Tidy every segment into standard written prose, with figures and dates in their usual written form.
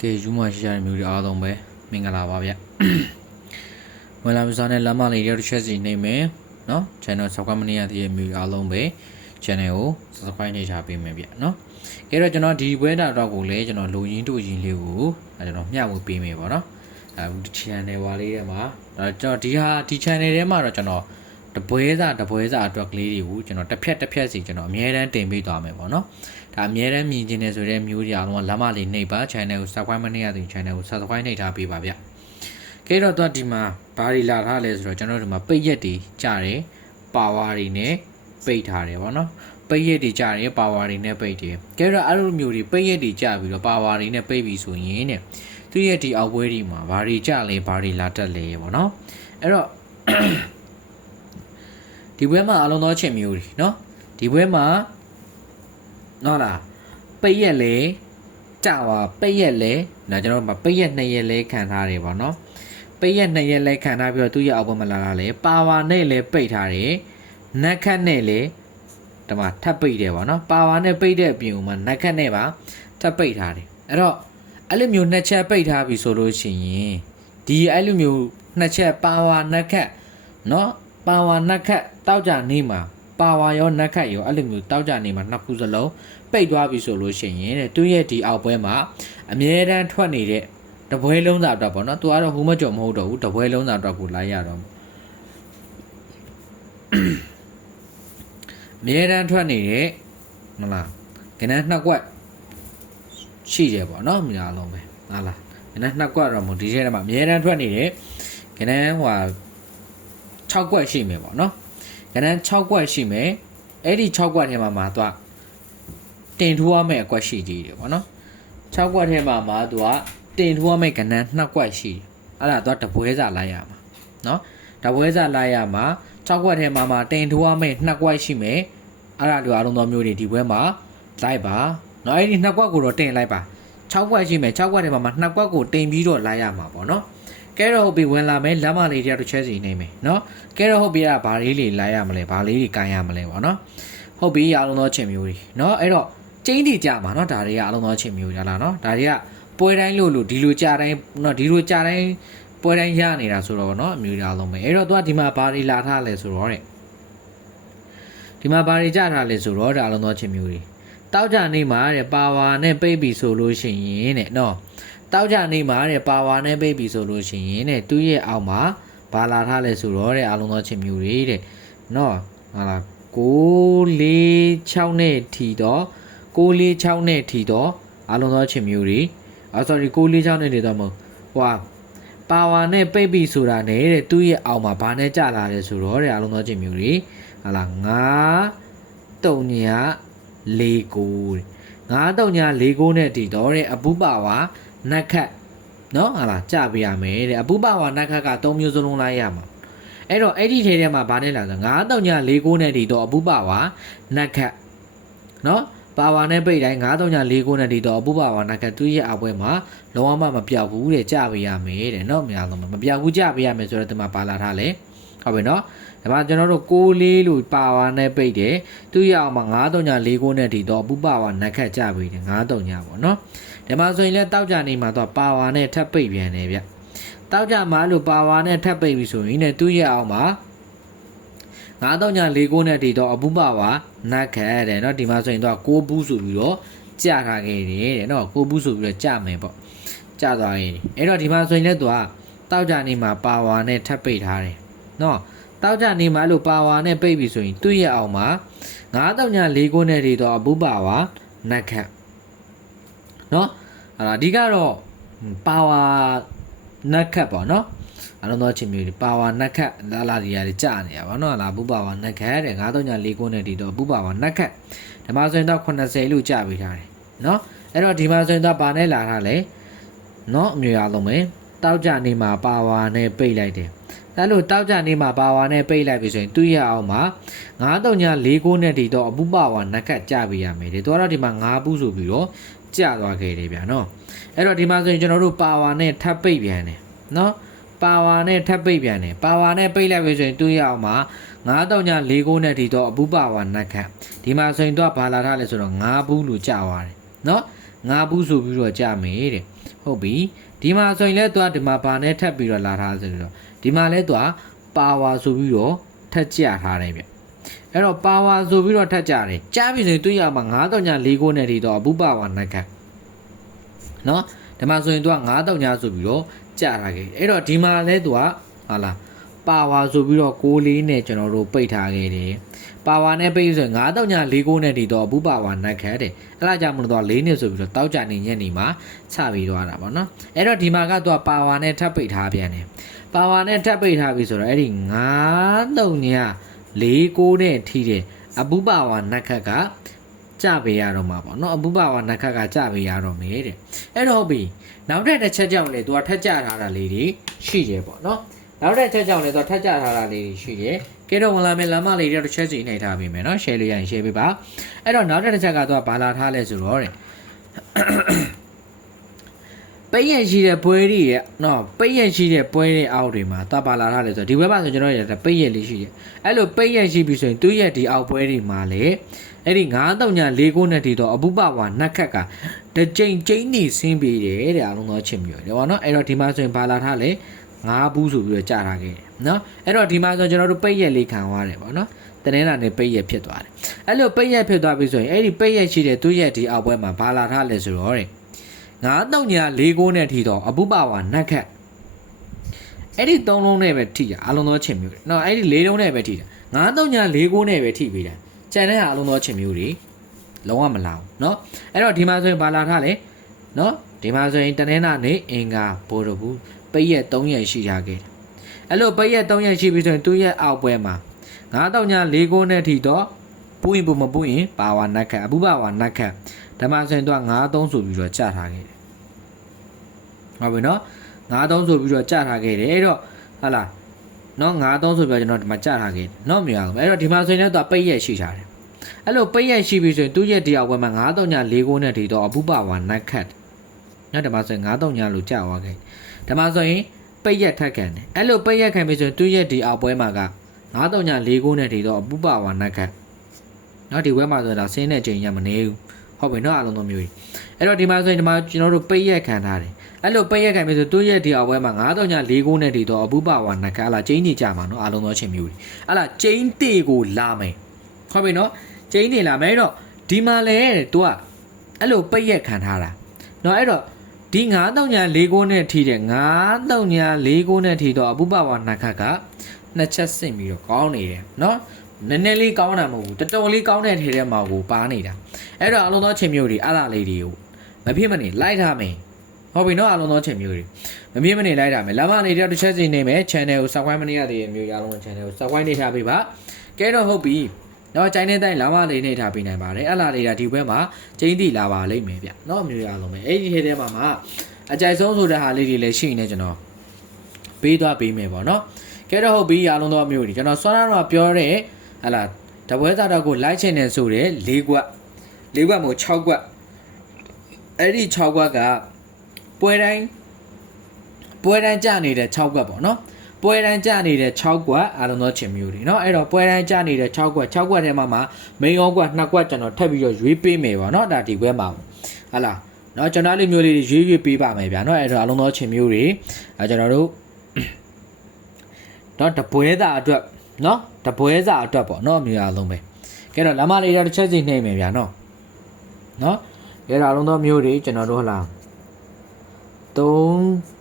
ကဲယူမရှိရတဲ့မျိုးတွေအားလုံးပဲမင်္ဂလာပါဗျဝင်လာမစားနဲ့လမ်းမလေးတွေတစ်ချက်စီနေမယ်နော် channel subscribe မနေရသေးတဲ့မျိုးအားလုံးပဲ channel ကို subscribe နေချပေးမယ်ဗျနော်ကဲတော့ကျွန်တော်ဒီပွဲတာတော့ကိုလည်းကျွန်တော်လူရင်းတို့ရင်းလေးကိုကျွန်တော်မျှဝေပေးမယ်ပေါ့နော်ဒီ channel ဝါလေးထဲမှာကျွန်တော်ဒီ channel ထဲမှာတော့ကျွန်တော်တပွဲစားအတွက်ကလေးတွေကိုကျွန်တော်တစ်ဖြတ်စီကျွန်တော်အများတန်းတင်ပေးသွားမယ်ပေါ့နော်ဒါအများတန်းမြင်ကျင်နေဆိုတဲ့မျိုးတွေအားလုံးကလမ်းမလေးနှိပ်ပါ channel ကို subscribe မနေရသေး channel ကို subscribe နှိပ်ထားပေးပါဗျကဲတော့တော့ဒီမှာဘာတွေလာထားလဲဆိုတော့ကျွန်တော်တို့ဒီမှာပိတ်ရက်တွေကြားတယ်ပါဝါတွေနဲ့ပိတ်ထားတယ်ပေါ့နော်ပိတ်ရက်တွေကြားတယ်ပါဝါတွေနဲ့ပိတ်တယ်ကဲတော့အဲ့လိုမျိုးတွေပိတ်ရက်တွေကြားပြီးတော့ပါဝါတွေနဲ့ပိတ်ပြီးဆိုရင်တဲ့သူရဲ့ဒီအောက်ပွဲတွေမှာဘာတွေကြားလဲဘာတွေလာတက်လဲပေါ့နော်အဲ့တော့ဒီဘွဲမှာအလုံးသောချင်းမျိုးတွေเนาะဒီဘွဲမှာနော်လားပိတ်ရက်လဲကြာပါပိတ်ရက်လဲဒါကျွန်တော်တို့ပိတ်ရက်2ရက်လဲခံထားတယ်ပေါ့နော်ပိတ်ရက်2ရက်လဲခံထားပြီးတော့သူ့ရဲ့အောက်ဘက်မှာလာလေပါဝါနဲ့လဲပိတ်ထားတယ်နက်ခတ်နဲ့လဲဒီမှာထပ်ပိတ်တယ်ပေါ့နော်ပါဝါနဲ့ပိတ်တဲ့အပြင်မှာနက်ခတ်နဲ့ပါထပ်ပိတ်ထားတယ်အဲ့တော့အဲ့လိုမျိုးနှစ်ချက်ပိတ်ထားပြီဆိုလို့ရှိရင်ဒီအဲ့လိုမျိုးနှစ်ချက်ပါဝါနက်ခတ်เนาะပါဝါနက်ခတ်တောက်ကြနေမှာပါဝါရောနက်ခတ်ရောအဲ့လိုမျိုးတောက်ကြနေမှာနှစ်ခုစလုံးပိတ်သွားပြီဆိုလို့ရှိရင်တဲ့သူ့ရဲ့ဒီအောက်ပွဲမှာအမြဲတမ်းထွက်နေတဲ့တပွဲလုံးစာအတွက်ပေါ့နော်သူကတော့ဟိုမကြော်မဟုတ်တော့ဘူးတပွဲလုံးစာအတွက်ကိုလိုက်ရတော့အမြဲတမ်းထွက်နေတဲ့မလားကနန်းနှစ်ကွက်ရှိတယ်ပေါ့နော်မြားလုံးပဲဟာလားကနန်းနှစ်ကွက်တော့မဟုတ်ဒီထဲမှာအမြဲတမ်းထွက်နေတဲ့ကနန်းဟို6ကွက်ရှိမယ်ပေါ့နော်ကနန်း6ကွက်ရှိမယ်အဲ့ဒီ6ကွက်ထဲမှာသူကတင်ထိုးရမယ့်အကွက်ရှိသေးတယ်ပေါ့နော်6ကွက်ထဲမှာသူကတင်ထိုးရမယ့်ကနန်း2ကွက်ရှိတယ်အဲ့ဒါသူကတပွဲစာလိုက်ရမှာနော်တပွဲစာလိုက်ရမှာ6ကွက်ထဲမှာတင်ထိုးရမယ့်2ကွက်ရှိမယ်အဲ့ဒါလိုအားလုံးသောမျိုးတွေဒီပွဲမှာလိုက်ပါနော်အဲ့ဒီ2ကွက်ကိုတော့တင်လိုက်ပါ6ကွက်ရှိမယ်6ကွက်ထဲမှာ2ကွက်ကိုတင်ပြီးတော့လိုက်ရမှာပေါ့နော်ကဲတော့ဟုတ်ပြီဝင်လာမယ်လမ်းမလေးတယောက်တစ်ချက်စီနေမယ်နော်ကဲတော့ဟုတ်ပြီအဲ့ဒါဘာလေးတွေလိုက်ရမလဲဘာလေးတွေကန်ရမလဲပေါ့နော်ဟုတ်ပြီအားလုံးသောချင်းမျိုးတွေနော်အဲ့တော့ကျင်းတီကြမှာနော်ဒါတွေကအားလုံးသောချင်းမျိုးကြလားနော်ဒါတွေကပွဲတိုင်းလို့ဒီလိုကြတိုင်းနော်ဒီလိုကြတိုင်းပွဲတိုင်းရနေတာဆိုတော့နော်အမျိုးအားလုံးပဲအဲ့တော့သူကဒီမှာဘာတွေလာထားလဲဆိုတော့တဲ့ဒီမှာဘာတွေကြထားလဲဆိုတော့ဒါအားလုံးသောချင်းမျိုးတွေတောက်ကြနေမှာတဲ့ပါဝါနဲ့ပိတ်ပြီဆိုလို့ရှိရင်တဲ့နော်တောက်ကြနေမှာတဲ့ပါဝါနဲ့ပိတ်ပြီဆိုလို့ရှိရင်တဲ့သူ့ရဲ့အောက်မှာဘာလာထားလဲဆိုတော့တဲ့အားလုံးသောချင်းမျိုးတွေတဲ့နော်ဟာလား646နဲ့ထီတော့646နဲ့ထီတော့အားလုံးသောချင်းမျိုးတွေsorry 646နဲ့ထီတော့မဟုတ်ဟိုပါဝါနဲ့ပိတ်ပြီဆိုတာနဲ့တဲ့သူ့ရဲ့အောက်မှာဘာနဲ့ကြလာလဲဆိုတော့တဲ့အားလုံးသောချင်းမျိုးတွေဟာလား93949 93949နဲ့ထီတော့တဲ့အပူပါဝါနက်ခတ်နော်ဟာလားကြပြရမယ်တဲ့အပူပါဝါနက်ခတ်က3မျိုးစလုံးလိုက်ရမှာအဲ့တော့အဲ့ဒီထဲထဲမှာဘာနဲ့လာဆို93949နဲ့ဒီတော့အပူပါဝါနက်ခတ်နော်ပါဝါနဲ့ပိတ်တိုင်း93949နဲ့ဒီတော့အပူပါဝါနက်ခတ်သူ့ရဲ့အောက်ပွဲမှာလုံးဝမပြောက်ဘူးတဲ့ကြပြရမယ်တဲ့နော်များလုံးမပြောက်ဘူးကြပြရမယ်ဆိုတော့ဒီမှာပါလာထားလေဟုတ်ပြီနော်ဒါမှကျွန်တော်တို့64လို့ပါဝါနဲ့ပိတ်တယ်သူ့ရဲ့အောက်မှာ93949နဲ့ဒီတော့အပူပါဝါနက်ခတ်ကြပြီတဲ့939ပေါ့နော်ဒီမှာဆိုရင်လည်းတောက်ကြနေမှာတော့ပါဝါနဲ့ထပ်ပိတ်ပြန်တယ်ဗျတောက်ကြမှာလို့ပါဝါနဲ့ထပ်ပိတ်ပြီဆိုရင်လည်းသူ့ရဲ့အောက်မှာ93949နဲ့ဒီတော့အပူပါဝါနက်ခတ်တယ်เนาะဒီမှာဆိုရင်တော့6ဘူးဆိုပြီးတော့ကြထားခဲ့တယ်တဲ့เนาะ6ဘူးဆိုပြီးတော့ကြမယ်ပေါ့ကြသွားရင်အဲ့တော့ဒီမှာဆိုရင်လည်းသူကတောက်ကြနေမှာပါဝါနဲ့ထပ်ပိတ်ထားတယ်เนาะတောက်ကြနေမှာလို့ပါဝါနဲ့ပိတ်ပြီဆိုရင်သူ့ရဲ့အောက်မှာ93949နဲ့ဒီတော့အပူပါဝါနက်ခတ်เนาะအဓိကတော့ပါဝါနက်ခတ်ပေါ့နော်အလုံးသောချင်းမျိုးတွေပါဝါနက်ခတ်လာတွေရတယ်ကြာနေရပါတော့လားဘူပါဝါနက်ခတ်တဲ့93949နဲ့ဒီတော့ဘူပါဝါနက်ခတ်ဒီမှာဆိုရင်တော့80လို့ကြာပေးထားတယ်နော်အဲ့တော့ဒီမှာဆိုရင်တော့ပါနဲ့လာထားလဲနော်အမျိုးအားလုံးပဲတောက်ကြနေမှာပါဝါနဲ့ပိတ်လိုက်တယ်အဲ့လိုတောက်ကြနေမှာပါဝါနဲ့ပိတ်လိုက်ပြီဆိုရင်သူ့ရအောင်မှာ93949နဲ့ဒီတော့အပူပါဝါနက်ခတ်ကြာပေးရမယ်ဒီတော့ဒီမှာ9ဘူးဆိုပြီးတော့ကြာသွားခဲ့တယ်ဗျာနော်အဲ့တော့ဒီမှာဆိုရင်ကျွန်တော်တို့ပါဝါနဲ့ထပ်ပိတ်ပြန်တယ်နော်ပါဝါနဲ့ထပ်ပိတ်ပြန်တယ်ပါဝါနဲ့ပိတ်လိုက်ပြီဆိုရင်သူ့ရအောင်မှာ93949နဲ့ဒီတော့အပူပါဝါနက်ခတ်ဒီမှာဆိုရင်တော့ဘာလာထားလဲဆိုတော့9ဘူးလို့ကြာသွားတယ်နော်9ဘူးဆိုပြီးတော့ကြာမယ်တဲ့ဟ ဟုတ်ပြီဒီမှာဆိုရင်လည်းသူကဒီမှာဘာနဲ့ထပ်ပြီးတော့လာထားဆိုတော့ဒီမှာလည်းသူကပါဝါဆိုပြီးတော့ထပ်ကြထားတယ်ဗျအဲ့တော့ပါဝါဆိုပြီးတော့ထပ်ကြတယ်ကြားပြီဆိုရင်သူရမှာ9.4ကိုနဲ့ဒီတော့အဘူပါဝါနက်ခတ်နော်ဒီမှာဆိုရင်သူက9.ညဆိုပြီးတော့ကြထားခဲ့အဲ့တော့ဒီမှာလည်းသူကဟာလားပါဝါဆိုပြီးတော့6နဲ့ကျွန်တော်တို့ပိတ်ထားခဲ့တယ်ပါဝါနဲ့ပိတ်ဆိုရင်9.4နဲ့ဒီတော့အဘူပါဝါနက်ခတ်တယ်အဲ့ဒါကြောင့်မလို့တော့4နှစ်ဆိုပြီးတော့တောက်ကြနေညက်နေမှာချပြီးသွားတာပေါ့နော်အဲ့တော့ဒီမှာကသူကပါဝါနဲ့ထပ်ပိတ်ထားပြန်တယ်ပါဝါနဲ့ထပ်ပိတ်ထားပြီဆိုတော့အဲ့ဒီ9.4နဲ့ထိတဲ့အဘူပါဝါနက်ခတ်ကကြပေးရတော့မှာပေါ့နော်အဘူပါဝါနက်ခတ်ကကြပေးရတော့မယ်တဲ့အဲ့တော့ဟုတ်ပြီနောက်တစ်ချက်ကြောင့်လေသူကထက်ကြထားတာလေးတွေရှိတယ်ပေါ့နော်နောက်တစ်ချက်ကြောင့်လေသူကထက်ကြထားတာလေးတွေရှိတယ်ကဲတော့ဝင်လာမယ်လမ်းမလေးတွေတစ်ချက်စီနှိပ်ထားပေးမယ်နော် share လို့ရရင် share ပေးပါအဲ့တော့နောက်တစ်ချက်ကသူကဘာလာထားလဲဆိုတော့တဲ့ပိတ်ရရှိတဲ့ပွဲတွေရဲ့နော်ပိတ်ရရှိတဲ့ပွဲတွေအောက်တွေမှာသူကဘာလာထားလဲဆိုတော့ဒီဘက်မှာဆိုကျွန်တော်ရပိတ်ရလေးရှိတယ်အဲ့လိုပိတ်ရရှိပြီဆိုရင်သူ့ရဲ့ဒီအောက်ပွဲတွေမှာလေအဲ့ဒီ9.4နဲ့ဒီတော့အဘူပါဝါနက်ခတ်ကတကြိမ်ကျင်းနေဆင်းပြီးတယ်တဲ့အားလုံးသောချစ်မျိုးတယ်ပေါ့နော်အဲ့တော့ဒီမှာဆိုရင်ဘာလာထားလဲ9ဘူးဆိုပြီးတော့ကြာထားခဲ့တယ်နော်အဲ့တော့ဒီမှာဆိုကျွန်တော်တို့ပိတ်ရက်လေးခံသွားတယ်ပေါ့နော်တနင်္လာနေ့ပိတ်ရက်ဖြစ်သွားတယ်အဲ့လိုပိတ်ရက်ဖြစ်သွားပြီဆိုရင်အဲ့ဒီပိတ်ရက်ရှိတဲ့သူ့ရဲ့ဒီအောက်ပွဲမှာဘာလာထားလဲဆိုတော့တဲ့9.4နဲ့ထိတော့အဘူပါဝါနက်ခတ်အဲ့ဒီ3လုံးနဲ့ပဲထိတာအားလုံးသောချစ်မျိုးတယ်နော်အဲ့ဒီ4လုံးနဲ့ပဲထိတာ9.4နဲ့ပဲထိပြီးတာကျန်တဲ့အားလုံးသောချစ်မျိုးတွေလုံးဝမလာဘူးเนาะအဲ့တော့ဒီမှာဆိုရင်ဘာလာထားလဲเนาะဒီမှာဆိုရင်တနင်္လာနေ့အင်္ဂါဗုဒ္ဓဘူးပိတ်ရက်3ရက်ရှိထားခဲ့တယ်အဲ့လိုပိတ်ရက်3ရက်ရှိပြီဆိုရင်သူ့ရဲ့အောက်ပွဲမှာ9.4နဲ့ထိတော့ပူရင်ပူမပူရင်ပါဝါနက်ခတ်အဘူပါဝါနက်ခတ်ဓမ္မဆိုရင်သူက9-3ဆိုပြီးတော့ကြာထားခဲ့တယ်ဟုတ်ပြီเนาะ9-3ဆိုပြီးတော့ကြာထားခဲ့တယ်အဲ့တော့ဟာလားเนาะ9-3ဆိုပြီးတော့ကျွန်တော်ဒီမှာကြာထားခဲ့တယ်เนาะမရဘူးအဲ့တော့ဒီမှာဆိုရင်လည်းသူကပိတ်ရက်ရှိထားတယ်အဲ့လိုပိတ်ရက်ရှိပြီဆိုရင်သူ့ရဲ့ဒီအောက်ပွဲမှာ9.4နဲ့ထိတော့အဘူပါဝါနက်ခတ်နော်ဓမ္မဆိုရင်9.3လို့ကြာသွားခဲ့ဓမ္မဆိုရင်ပိတ်ရက်ထက်ခံတယ်အဲ့လိုပိတ်ရက်ခံပြီဆိုရင်သူ့ရဲ့ဒီအောက်ပွဲမှာက9.4နဲ့ထိတော့အဘူပါဝါနက်ခတ်နော်ဒီဘက်မှာဆိုတော့ဆင်းတဲ့ချိန်ရမနေဘူးဟုတ်ပြီနော်အလုံးစုံမျိုးကြီးအဲ့တော့ဒီမှာဆိုရင်ဒီမှာကျွန်တော်တို့ပိတ်ရက်ခံထားတယ်အဲ့လိုပိတ်ရက်ခံပြီဆိုသူ့ရဲ့ဒီအောက်ပွဲမှာ9.4နဲ့ထိတော့အဘူပါဝါနက်ခတ်အလားကျင်းနေကြမှာနော်အလုံးစုံချင်းမျိုးကြီးအလားကျင်းတေကိုလာမယ်ဟုတ်ပြီနော်ကျင်းနေလာမယ်အဲ့တော့ဒီမှာလဲသူကအဲ့လိုပိတ်ရက်ခံထားတာနော်အဲ့တော့ဒီ9.4နဲ့ထိတဲ့9.4နဲ့ထိတော့အဘူပါဝါနက်ခတ်ကနှစ်ချက်ဆင့်ပြီးတော့ကောင်းနေတယ်နော်နည်းနည်းလေးကောင်းတာမဟုတ်ဘူးတော်တော်လေးကောင်းတဲ့ထဲထဲမှာကိုပါနေတာအဲ့တော့အလုံးသောချင်းမျိုးတွေအဲ့ဒါလေးတွေကိုမဖြစ်မနေလိုက်ထားမယ်ဟုတ်ပြီနော်အလုံးသောချင်းမျိုးတွေမဖြစ်မနေလိုက်ထားမယ်လမ်းမနေတော့တစ်ချက်စီနေမယ် channel ကို subscribe မနေရသေးတဲ့မျိုးအားလုံး channel ကို subscribe နေထားပေးပါကဲတော့ဟုတ်ပြီနော်ကျိုင်းတဲ့တိုင်းလမ်းမလေးနေထားပေးနိုင်ပါတယ်အဲ့လားလေးဒါဒီဘက်မှာကျင်းတိလာပါလိမ့်မယ်ဗျနော်မျိုးအားလုံးပဲအဲ့ဒီထဲမှာအကြိုက်ဆုံးဆိုတဲ့ဟာလေးတွေလည်းရှိနေကျွန်တော်ပေးသွားပေးမယ်ပေါ့နော်ကဲတော့ဟုတ်ပြီအားလုံးသောမျိုးတွေကျွန်တော်စွမ်းတော့ပြောတဲ့ဟလာတပွဲသားတော့ကိုလိုက်ချင်တယ်ဆိုတဲ့၄ကွက်မို့6ကွက်အဲ့ဒီ6ကွက်ကပွဲတိုင်းကြာနေတဲ့6ကွက်ပေါ့နော်ပွဲတိုင်းကြာနေတဲ့6ကွက်အားလုံးသောချင်မျိုးတွေเนาะအဲ့တော့ပွဲတိုင်းကြာနေတဲ့6ကွက်ထဲမှာမိန်ရောကွက်2ကွက်ကျွန်တော်ထပ်ပြီးတော့ရွေးပေးမယ်ပေါ့เนาะဒါဒီကွက်မှာဟာလားเนาะကျွန်တော်လေးမျိုးလေးရွေးပေးပါမယ်ဗျာเนาะအဲ့တော့အားလုံးသောချင်မျိုးတွေကျွန်တော်တို့เนาะတပွဲသားအတွက်เนาะတပွဲစားအတွက်ပေါ့เนาะမျိုးအားလုံးပဲကဲတော့လမ်းမလေးတော့တစ်ချက်စီနှိမ့်မယ်ဗျာเนาะကဲတော့အားလုံးသောမျိုးတွေကျွန်တော်တို့ဟလာ3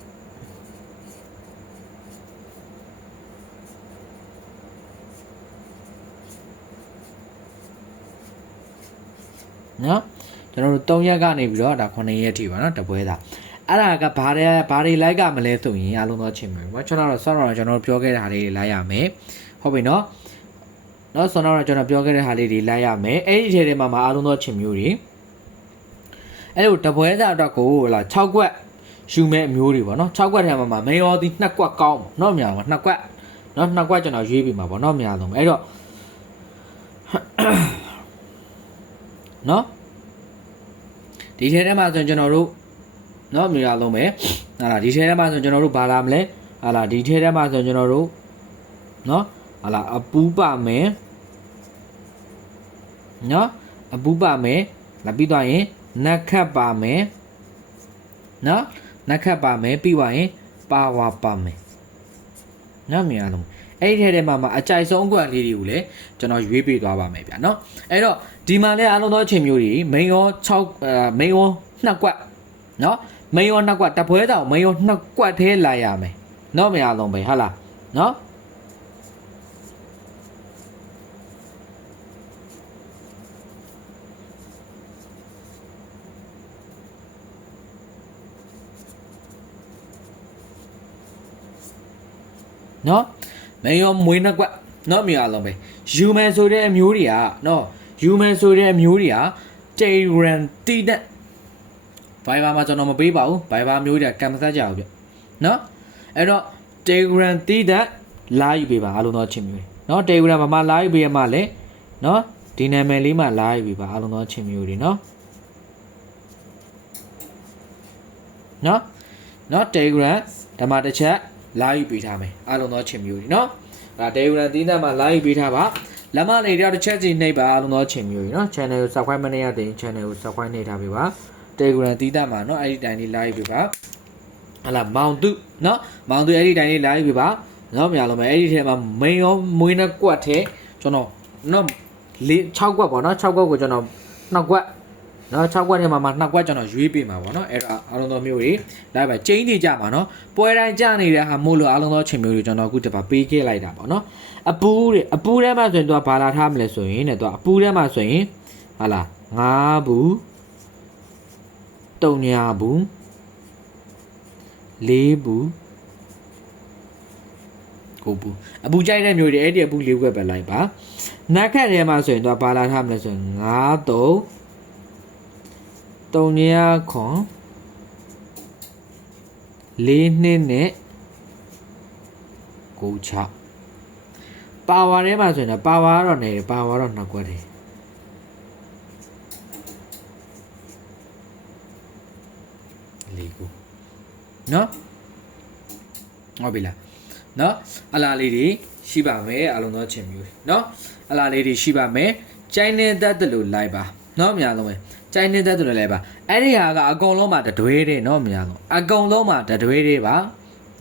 နော်ကျွန်တော်တို့3ရက်ကနေပြီးတော့ဒါ9ရက်ထိပါနော်တပွဲသားအဲ့ဒါကဘာတွေလိုက်ကမလဲဆိုရင်အားလုံးသောချင်းမယ်ပေါ့ကျွန်တော်တို့ဆော့တော့ကျွန်တော်တို့ပြောခဲ့တဲ့ဟာလေးတွေလိုက်ရမယ်ဟုတ်ပြီနော်ဆော့တော့ကျွန်တော်ပြောခဲ့တဲ့ဟာလေးတွေလိုက်ရမယ်အဲ့ဒီထဲမှာအားလုံးသောချင်းမျိုးတွေအဲ့လိုတပွဲသားအတွက်ကိုဟလာ6ကွက်ယူမဲ့အမျိုးတွေပေါ့နော်6ကွက်ထဲမှာမေယောဒီ2ကွက်ကောင်းပေါ့နော်များပါ2ကွက်နော်2ကွက်ကျွန်တော်ရွေးပြီးမှာပေါ့နော်များဆုံးအဲ့တော့နော်ဒီထဲထဲမှာဆိုရင်ကျွန်တော်တို့နော်မြေအားလုံးပဲဟာလားဒီထဲထဲမှာဆိုရင်ကျွန်တော်တို့ဘာလာမလဲဟာလားဒီထဲထဲမှာဆိုရင်ကျွန်တော်တို့နော်ဟာလားအပူးပါမယ်နော်အပူးပါမယ်လာပြီးတော့ရင်နက်ခတ်ပါမယ်နော် နက်ခတ်ပါမယ်ပြီးပါရင်ပါဝါပါမယ်နော်မြင်ရလုံးအဲ့ဒီထဲမှာအကြိုက်ဆုံးအကွက်လေးတွေကိုလည်းကျွန်တော်ရွေးပေးသွားပါမယ်ဗျာနော်အဲ့တော့ဒီမှာလည်းအားလုံးသောအချိန်မျိုးတွေမိန်ရော6မိန်ရော2ကွက်နော်မိန်ရော2ကွက်တပွဲတောင်မိန်ရော2ကွက်သေးလာရမယ်နော်မြင်ရလုံးပဲဟုတ်လားနော်နော်မင်းရောမွေးနှက်ကွက်နော်မြင်အောင်ပဲယူမယ်ဆိုတဲ့အမျိုးတွေကနော်ယူမယ်ဆိုတဲ့အမျိုးတွေက Telegram တီးတဲ့ Viber မှာကျွန်တော်မပေးပါဘူး Viber မျိုးတွေကကံမဆက်ကြဘူးဗျနော်အဲ့တော့ Telegram တီးတဲ့ live ပေးပါအားလုံးသောချင်းမျိုးတွေနော် Telegram မှာ live ပေးရမှလည်းနော်ဒီနာမည်လေးမှာ live ပေးပါအားလုံးသောချင်းမျိုးတွေနော်နော် Telegram ဒါမှတစ်ချက် live ပေးထားမယ်အားလုံးသောချင်းမျိုးတွေနော်ဒါ Telegram တီးတဲ့မှာ live ပေးထားပါလမ်းမလေးတစ်ချက်စီနှိပ်ပါအားလုံးသောချင်းမျိုးတွေနော် channel ကို subscribe မနေရတဲ့ channel ကို subscribe နှိပ်ထားပေးပါ Telegram တီးတဲ့မှာနော်အဲ့ဒီတိုင်းလေး live ပေးပါဟလာမောင်တုနော်မောင်တုအဲ့ဒီတိုင်းလေး live ပေးပါနော်မရလို့မယ်အဲ့ဒီထဲမှာမိန်ရောမွေးနှက်ကွက်ထဲကျွန်တော်နော်6ကွက်ပေါ့နော်6ကွက်ကိုကျွန်တော်2ကွက်နော်6ကွက်ထဲမှာ2ကွက်ကျွန်တော်ရွေးပေးမှာပေါ့နော်အဲ့ဒါအားလုံးသောမျိုးတွေဒါပဲကျင်းနေကြမှာနော်ပွဲတိုင်းကြနေတဲ့ဟာမို့လို့အားလုံးသောချိန်မျိုးတွေကျွန်တော်အခုတပါပေးခဲ့လိုက်တာပေါ့နော်အပူထဲမှာဆိုရင်သူကဘာလာထားမလဲဆိုရင်တဲ့သူကအပူထဲမှာဆိုရင်ဟာလာ9ဘူး3ဘူး4ဘူး9ဘူးအပူကြိုက်တဲ့မျိုးတွေအဲ့ဒီအပူ4ခွက်ပဲလိုက်ပါနက်ခတ်ထဲမှာဆိုရင်သူကဘာလာထားမလဲဆိုရင်9 3ခွန်4နှစ်နဲ့9 6ပါဝါထဲမှာဆိုရင်ပါဝါကတော့နေပါဝါတော့2ခွက်တယ်4ခုနော်ဟုတ်ပြီလားနော်အလားလေးတွေရှိပါမယ်အလုံးသောချင်းမျိုးနော်အလားလေးတွေရှိပါမယ်ကျိုင်းနေတတ်တယ်လို့လိုက်ပါနော်အများလုံးပဲကျိုင်းနေတတ်တယ်လို့လိုက်ပါအဲ့ဒီဟာကအကုန်လုံးမှာတတွေးတယ်နော်အများလုံးအကုန်လုံးမှာတတွေးတွေပါ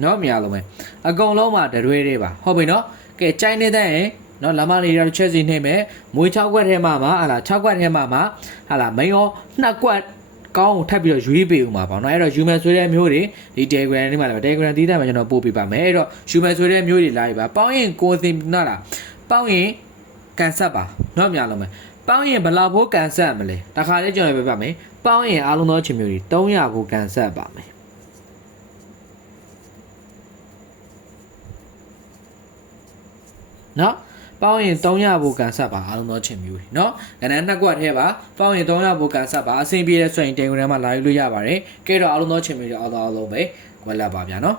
နော်အများလုံးပဲအကုန်လုံးမှာတတွေးတွေပါဟုတ်ပြီနော်ကဲကျိုင်းနေတတ်ရင်နော်လမ်းမလေးတွေချက်စီနှိမ့်မယ်မွေး6ခွက်ထဲမှာဟာလား6ခွက်ထဲမှာဟာလားမိန်ရော2ခွက်ကောင်းကိုထပ်ပြီးတော့ရွေးပေးဦးမှာပေါ့နော်အဲ့တော့ယူမယ်ဆိုတဲ့မျိုးတွေဒီ Telegram လေးမှာလည်း Telegram တီးတဲ့မှာကျွန်တော်ပို့ပေးပါမယ်အဲ့တော့ယူမယ်ဆိုတဲ့မျိုးတွေလာပြီပါပေါင်းရင်ကိုသိနော်လားပေါင်းရင်ကန်ဆက်ပါနော်များလုံးမယ်ပေါင်းရင်ဘယ်လောက်ဖို့ကန်ဆက်မလဲတခါလေးကျွန်တော်ပြပါမယ်ပေါင်းရင်အားလုံးသောချင်းမျိုးတွေ300ကိုကန်ဆက်ပါမယ်နော်ပေါင်းရင်300ဘိုကန်ဆက်ပါအားလုံးသောချင်းမျိုးတွေเนาะကဏ္ဍ2ကွက်ထဲပါပေါင်းရင်300ဘိုကန်ဆက်ပါအဆင်ပြေတဲ့ဆိုရင် Telegram မှာလာယူလို့ရပါတယ်ကဲတော့အားလုံးသောချင်းမျိုးတွေအားလုံးပဲကွက်လက်ပါဗျာเนาะ